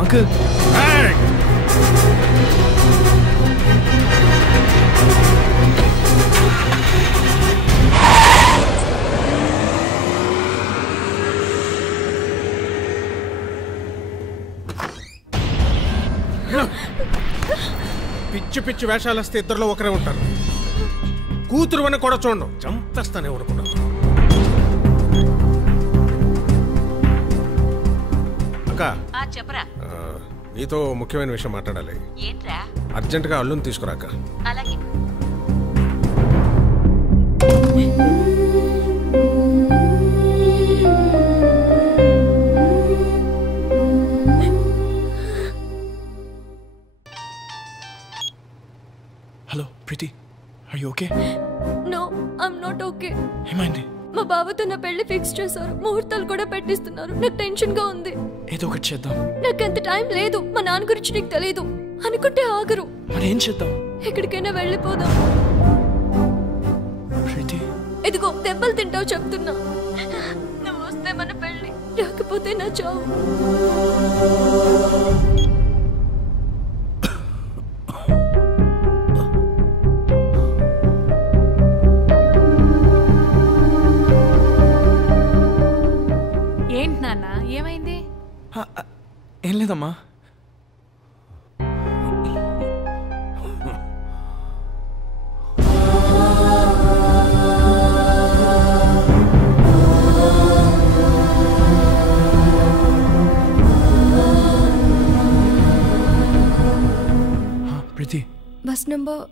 Uncle! Hey! పిచ్చి పిచ్చి వేషాలు వస్తే ఇద్దరులో ఒకరే ఉంటారు. కూతురు అని కూడా చూడండి, చంపేస్తానే అనుకున్నాను. అక్క చెప్పరా, నీతో ముఖ్యమైన విషయం మాట్లాడాలి. ఏంట్రా? అర్జెంటుగా అల్లుని తీసుకురాక. అలాగే. Hello Preethi, are you okay? No, I'm not okay. ఏమైంది? మా బావతో నా పెళ్లి ఫిక్స్ చేశారు, ముహూర్తాలు కూడా పెట్టిస్తున్నారు. నాకు టెన్షన్ గా ఉంది. ఏదో ఒకటి చేద్దాం. నాకు అంత టైం లేదు. మా నాన్న గురించి నీకు తెలియదు అనుకుంటే ఆగరు. మరి ఏం చేద్దాం? ఎక్కడికైనా వెళ్ళిపోదాం. ప్రీతి, ఇదిగో దెబ్బలు తింటావు చెప్తున్నా. నువ్వు వస్తే మన పెళ్లి, రాకపోతే నా చావు. ఏంటి నాన్న, ఏమైంది? ఏం లేదమ్మా. ప్రీతి, బస్ నంబర్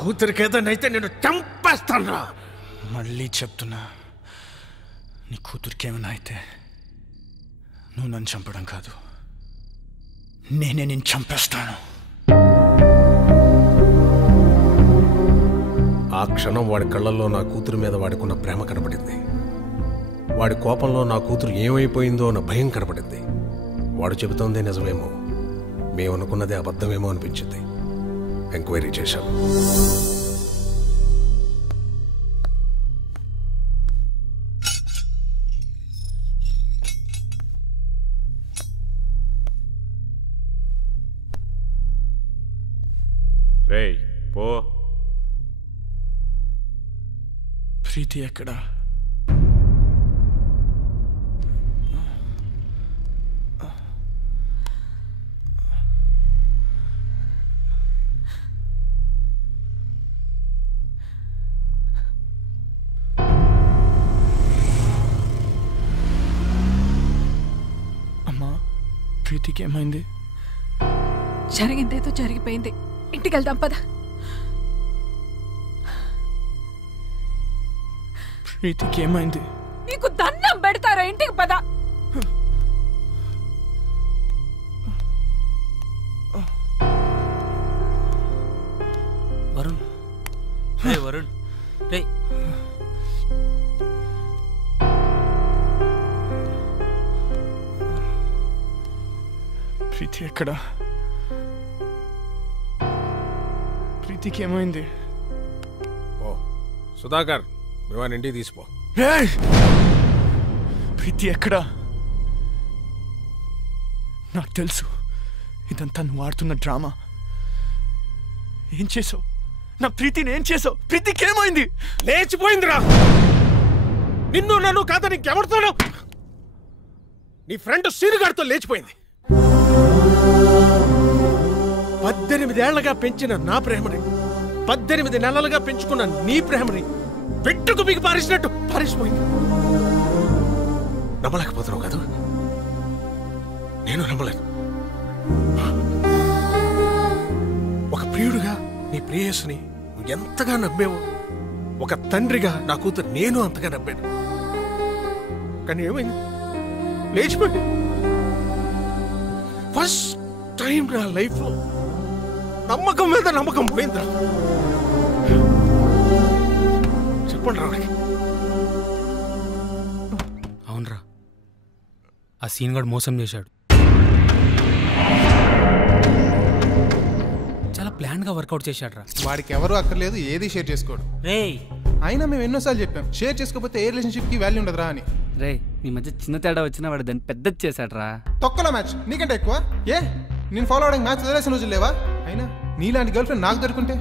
కూతురికేదైతే నేను చంపేస్తాను. మళ్ళీ చెప్తున్నా, నీ కూతురికి ఏమైనా అయితే నువ్వు నన్ను చంపడం కాదు, నేనే నేను చంపేస్తాను. ఆ క్షణం వాడి కళ్ళల్లో నా కూతురు మీద వాడికున్న ప్రేమ కనపడింది. వాడి కోపంలో నా కూతురు ఏమైపోయిందో అన్న భయం కనపడింది. వాడు చెబుతోందే నిజమేమో, మేమనుకున్నదే అబద్ధమేమో అనిపించింది. ఎంక్వైరీ చేశాను. రేయ్ పో. ప్రీతి ఎక్కడా? ప్రీతికి ఏమైంది? జరిగిందేదో జరిగిపోయింది, ఇంటికి వెళ్దాం పద. ప్రీతికి ఏమైంది? నీకు దండం పెడతారా, ఇంటికి పద. వరుణ్, వరుణ్ రే, ప్రీతి ఎక్కడా? ప్రీతికి ఏమైంది? ఓ సుధాకర్, మేము ఇంటికి తీసిపో. ప్రీతి ఎక్కడా? నాకు తెలుసు ఇదంతా నువ్వు ఆడుతున్న డ్రామా. ఏం చేసావు? నా ప్రీతిని ఏం చేసావు? ప్రీతికి ఏమైంది? లేచిపోయిందిరా. నిన్ను నన్ను కాదని ఇంకెవరితోనో, నీ ఫ్రెండ్ సీనుగాడితో లేచిపోయింది. 18 ఏళ్లగా పెంచిన నా ప్రేమని, 18 నెలలుగా పెంచుకున్న నీ ప్రేమని పెట్టుకు మీకు పారేసినట్టు పారేసిపోయింది. నమ్మలేకపోతున్నావు కాదు? నేను నమ్మలేదు. ఒక ప్రియుడుగా నీ ప్రేయస్ని నువ్వు ఎంతగా నమ్మేవో ఒక తండ్రిగా నా కూతురు నేను అంతగా నమ్మాను. కానీ ఏమైంది? లేచిపోయి ఫస్ట్ టైం నా లైఫ్లో నమ్మకం మీద నమ్మకం పోయిందిరా. చెప్పండి రావడానికి. అవునరా, ఆ సీన్ గడు మోసం చేశాడు. చాలా ప్లాన్ గా వర్కౌట్ చేశాడు రా. వాడికి ఎవరు అక్కర్లేదు, ఏది షేర్ చేసుకోడు. రేయ్ అయినా మేము ఎన్నోసార్లు చెప్పాం షేర్ చేసుకోకపోతే ఏ రిలేషన్షిప్ కి వాల్యూ ఉండదురా అని. రే మీ మధ్య చిన్న తేడా వచ్చినా వాడు దాన్ని పెద్దది చేశాడు రా. తొక్కలో మ్యాచ్ నీకంటే ఎక్కువ. నేను ఫాలో అవడానికి మ్యాచ్ వదిలేసిన రోజులు లేవా? అయినా నీలాంటి గర్ల్ ఫ్రెండ్ నాకు దొరుకుంటే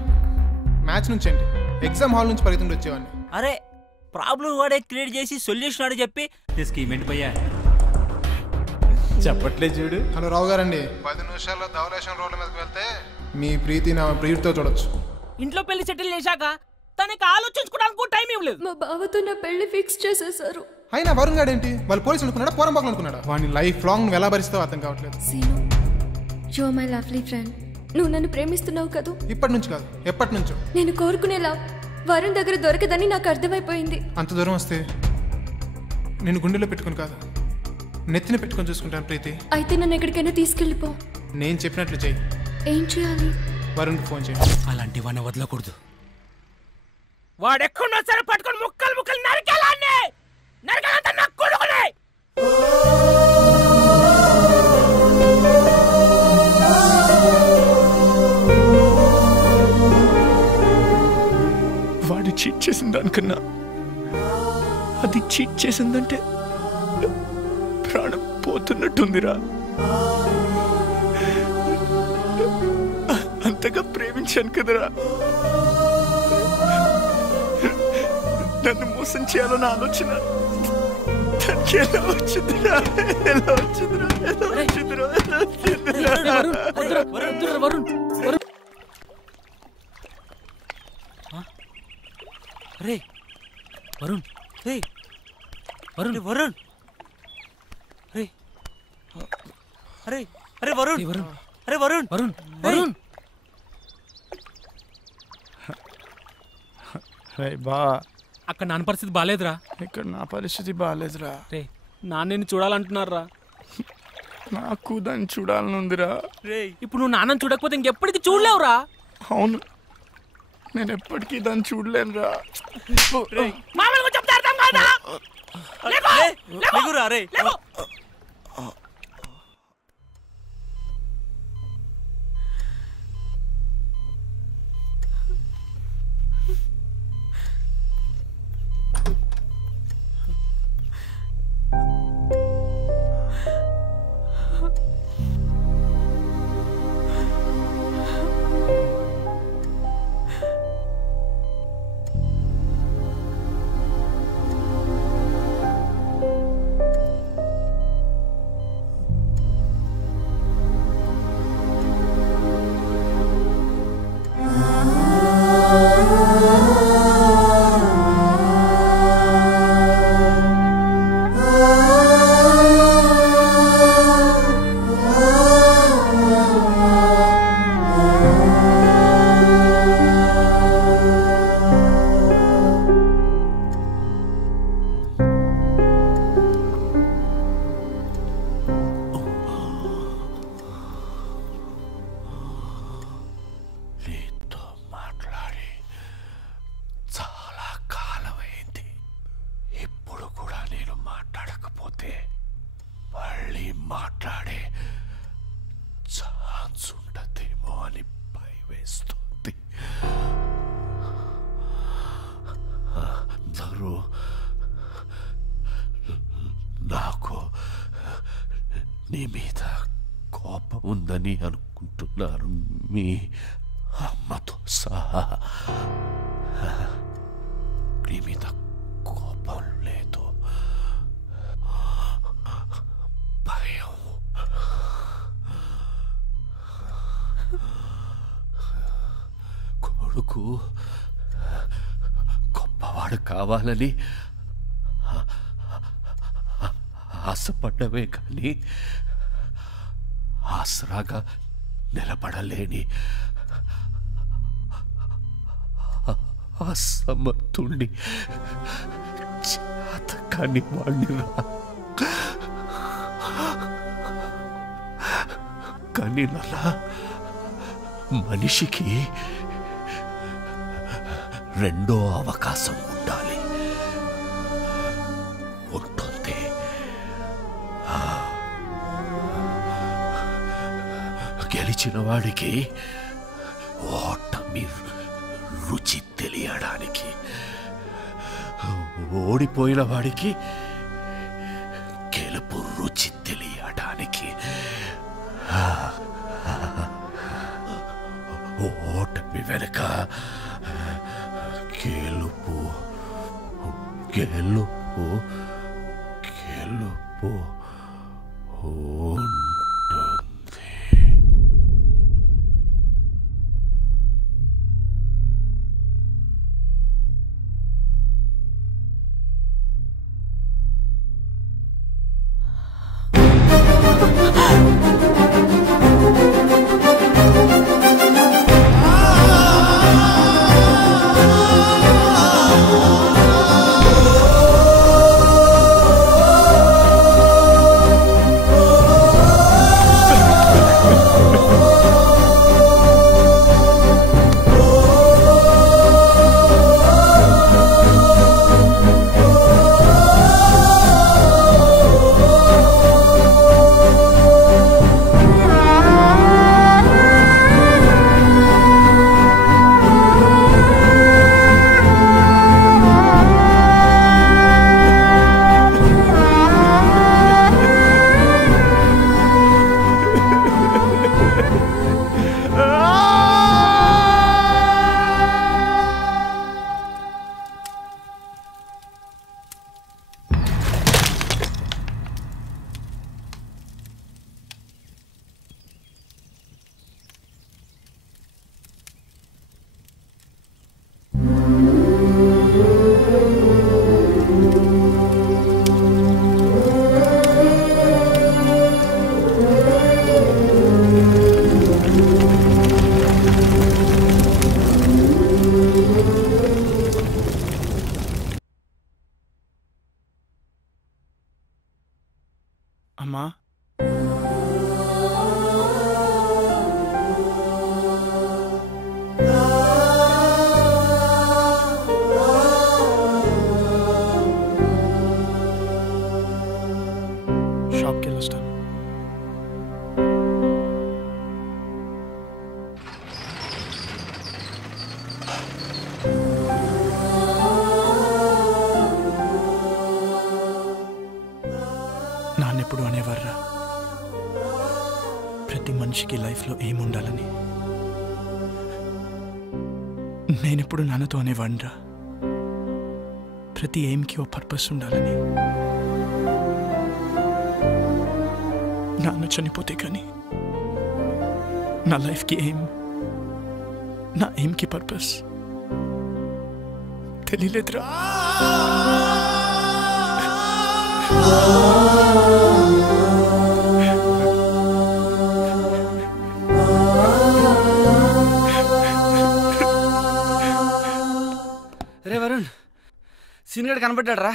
మ్యాచ్ నుంచి అంటే ఎగ్జామ్ హాల్ నుంచి పరిగెత్తుకుంటూ వచ్చేవాడిని. అరే ప్రాబ్లం వాడే క్రియేట్ చేసి సొల్యూషన్ ఆడే చెప్పి స్కీమ్ ఏంటి పోయా చెప్పట్లే చూడు. హలో రావు గారండి, 10 నిమిషాల్లో ధవలేశం రోడ్ల మీదకి వెళ్తే మీ ప్రీతి నా ప్రియుడితో చూడొచ్చు. ఇంట్లో పెళ్లి సెటిల్ చేశాక తనకి ఆలోచించుకోవడానికి టైం ఇవ్వలేదు. మా బావతో నా పెళ్లి ఫిక్స్ చేసేసారు. అయినా వరుణ్ గారు ఏంటి, వాళ్ళు పోలీసులు అనుకున్నాడా పోరంబాకులు అనుకున్నాడా? వాడిని లైఫ్ లాంగ్ నువ్వు ఎలా భరిస్తావో అర్థం కావట్లేదు. Seenu, you are my lovely friend. నువ్వు నన్ను ప్రేమిస్తున్నావు కదూ? ఇప్పటి నుంచి కాదు, ఎప్పటి నుంచో. నేను కోరుకునేలా వరుణ్ దగ్గర దొరకదని నాకు అర్థమైపోయింది. అంత దూరం వస్తే నేను గుండెలో పెట్టుకుని కాదు, నెత్తిన పెట్టుకొని చూసుకుంటాను ప్రీతి. అయితే నన్ను ఎక్కడికైనా తీసుకెళ్ళిపో. నేను చెప్పినట్లు చెయ్యి. ఏం చేయాలి? వరుణ్కి ఫోన్ చేయి. అలాంటి వాడిని వదలకూడదు. వాడెక్కడున్నా సరే పట్టుకొని ముక్కలు ముక్కలు నరికేలాన్ని నరకాలంతా నాకు కొడుకునే. వాడు చీట్ చేసిన దానికన్నా అది చీట్ చేసిందంటే ప్రాణం పోతున్నట్టుందిరా. అంతగా ప్రేమించాను కదరా. నన్ను మోసం చేయాలన్న ఆలోచన దానికి ఎలా వచ్చిందిరా? ఎలా వచ్చిందిరా? ఎలా వచ్చిందిరా? ఎలా వచ్చిందిరా? అరే వరుణ్, రే వరుణ్, వరుణ్, రే అరే అరే వరుణ్, వరుణ్, అరే వరుణ్, వరుణ్, వరుణ్. రే బా, అక్కడ నాన్న పరిస్థితి బాగాలేదురా. ఇక్కడ నా పరిస్థితి బాగాలేదురా. రే నాన్నని చూడాలంటున్నారా. నాకు దాన్ని చూడాలనుందిరా. రే ఇప్పుడు నువ్వు నాన్నని చూడకపోతే ఇంకెప్పటికీ చూడలేవురా. అవును, నేను ఎప్పటికీ దాన్ని చూడలేనురా. మామూలుగా చెప్తే అర్థం కాదా? లేకురా రే. నాకు నీ మీద కోపం ఉందని అనుకుంటున్నారు మీ అమ్మతో సహా. నీ మీద కోపం లేదు, భయం. కొడుకు గొప్పవాడు కావాలని ఆశపడ్డమే కానీ ఆసరాగా నిలబడలేని అసమర్థుణ్ణి, చేతకాని వాణ్ణి రా. కానీ నల్లా మనిషికి రెండో అవకాశం ఉండాలి. ఉంటుంది. గెలిచిన వాడికి ఓటమి రుచి తెలియడానికి, ఓడిపోయిన వాడికి గెలుపు రుచి తెలియడానికి, ఓటమి వెనుక గెలుపు గెలుపు గెలుపు ఉంటుంది. అమ్మా, షాప్కి వెళ్ళొస్తాను. నాన్నెప్పుడు అనేవారా, ప్రతి మనిషికి లైఫ్లో ఏముండాలని. నేనెప్పుడు నాన్నతో అనేవాడిరా, ప్రతి ఎయిమ్కి ఓ పర్పస్ ఉండాలని. నాన్న చనిపోతే కానీ నా లైఫ్కి ఎయిమ్, నా ఎయిమ్కి పర్పస్ తెలియలేదురా. రే వరుణ్, సీనియర్ కనబడ్డాడు రా.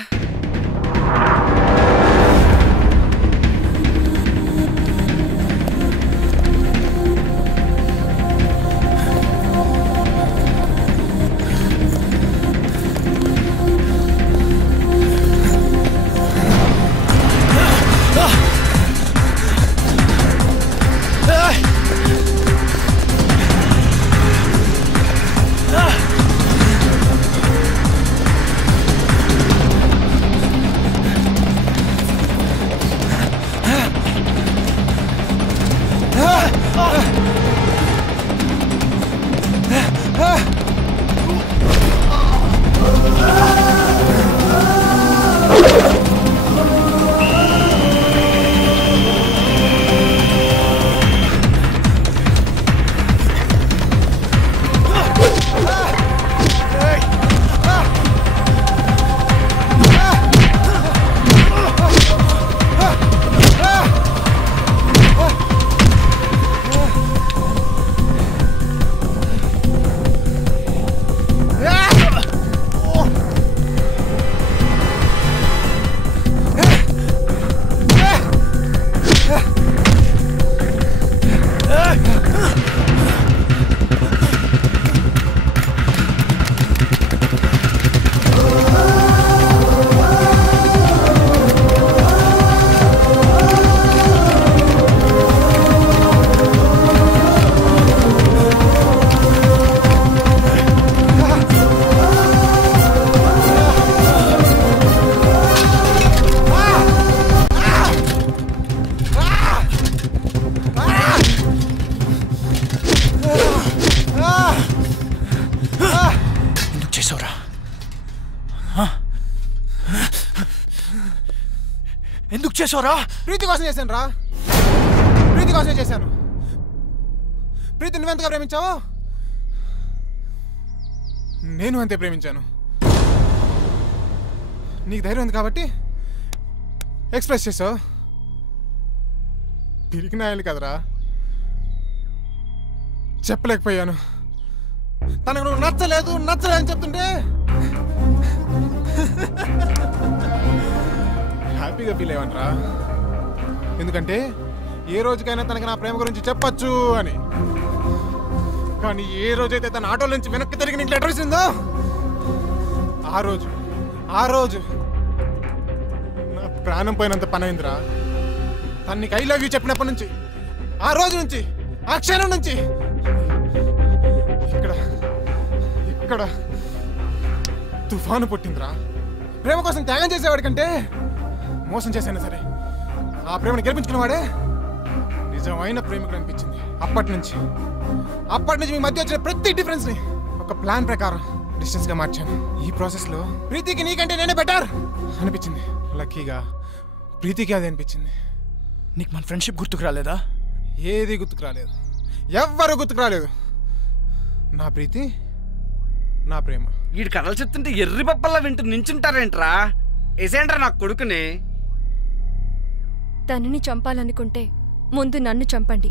ఎందుకు చేసావురా? ప్రీతి కోసం చేశాను రా, ప్రీతి కోసమే చేశాను. ప్రీతి నువ్వెంతగా ప్రేమించావో నేను అంతే ప్రేమించాను. నీకు ధైర్యం ఉంది కాబట్టి ఎక్స్ప్రెస్ చేసావు. తిరిగి నాయాలి కదరా, చెప్పలేకపోయాను. తనకు నువ్వు నచ్చలేదు అని చెప్తుంటే హ్యాపీగా ఫీల్ అయ్యావనరా. ఎందుకంటే ఏ రోజుకైనా తనకి నా ప్రేమ గురించి చెప్పచ్చు అని. కానీ ఏ రోజైతే తన ఆటోల నుంచి వెనక్కి తిరిగి నీకు లెటర్ ఇచ్చిందో ఆ రోజు నా ప్రాణం పోయినంత పని అయిందిరా. తను నీకు ఐ లవ్ యూ చెప్పినప్పటి నుంచి, ఆ రోజు నుంచి, ఆ క్షణం నుంచి ఇక్కడ తుఫాను పుట్టిందిరా. ప్రేమ కోసం త్యాగం చేసేవాడి కంటే మోసం చేసైనా సరే ఆ ప్రేమను గెలిపించుకున్నవాడే నిజమైన ప్రేమికుడు అనిపించింది. అప్పటి నుంచి మీ మధ్య వచ్చిన ప్రతి డిఫరెన్స్ ని ఒక ప్లాన్ ప్రకారం డిస్టెన్స్ గా మార్చాను. ఈ ప్రాసెస్ లో ప్రీతికి నీకంటే నేనే బెటర్ అనిపించింది. లక్కీగా ప్రీతికి అది అనిపించింది. నీకు మన ఫ్రెండ్షిప్ గుర్తుకు రాలేదా? ఏది గుర్తుకు రాలేదు, ఎవ్వరు గుర్తుకు రాలేదు. నా ప్రీతి, నా ప్రేమ. వీడి కథలు చెప్తుంటే ఎర్రి పప్పల్లా వింటూ నించుంటారేంట్రా? ఏసేంట్రా నా కొడుకుని. తనని చంపాలనుకుంటే ముందు నన్ను చంపండి.